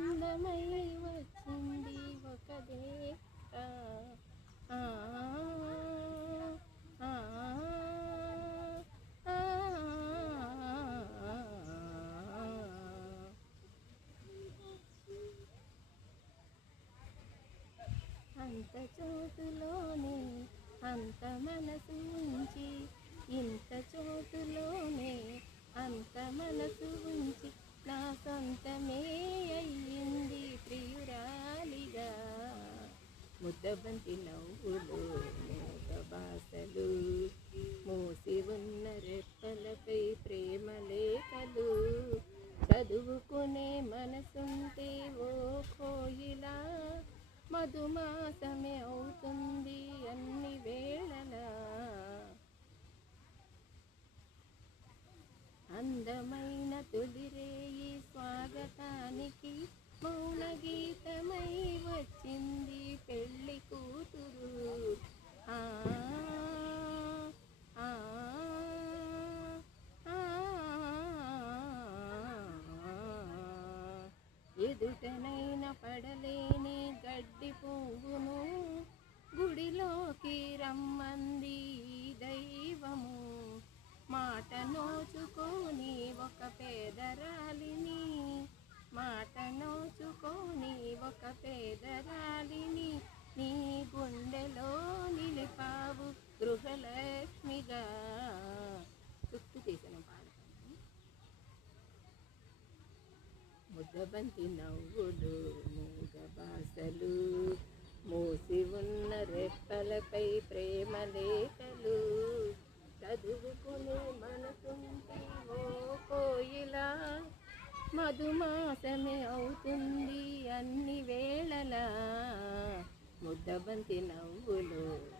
అందమై వచ్చింది ఒక దేవత. ఆ, ఆ, ఆ, అంత చోటులోనే అంత మనసు ఉంచి, ఇంత చోటులోనే అంత మనసు ఉంచి నా సొంతమే అయ్యింది ప్రియురాలిగా. ముద్దబంతి నవ్వులు మోగ బాసలు, మూసి ఉన్న రెప్పలపై ప్రేమ లేఖలు, చదువుకునే మనసుంటే ఓ కోయిలా మధుమాసమే అవుతుంది అన్ని వేళలా. అందమైన తొలిరేయి స్వాగతానికి మౌన గీతమై వచ్చింది పెళ్లి కూతురు. ఆ, ఆ, ఆ, ఎదుటనైన పడలేని గడ్డి పువ్వును గుడిలోకి రమ్మంది దైవము. మాట నోచుకొని ఒక పేదరాలిని, మాట నోచుకొని ఒక పేదరాలిని నీ గుండెలో నిలిపావు గృహలక్ష్మిగా. చుట్టూ చేసిన పాడతాను. ముద్దబంతి నవ్వులు మూగ బాసలు, మూసి ఉన్న రెప్పలపై ప్రేమ లేఖలు, చదువుకునే మనసుంటే ఓ కోయిలా మధుమాసమే అవుతుంది అన్ని వేళలా. ముద్దబంతి నవ్వులు